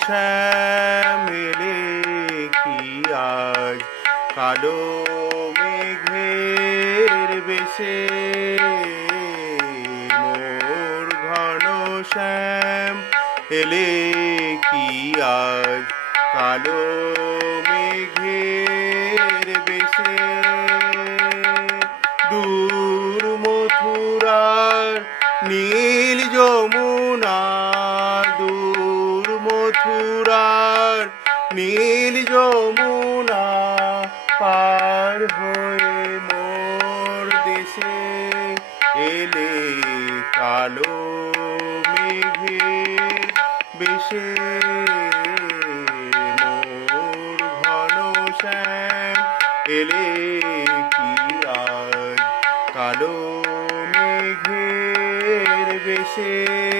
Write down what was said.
শ্যাম এলে কি আজ কালো মেঘের বেশে মোর ঘন শ্যাম এলে কি আজ কালো মেঘের বেশে দূর মথুরার নীল যমুনা দূর মথুরার নীল যমুনা পার হয়ে মোর দেশে এলে কালো মেঘের বেশে মোর ঘন শ্যাম এলে কি আজ কালো মেঘের বেশে।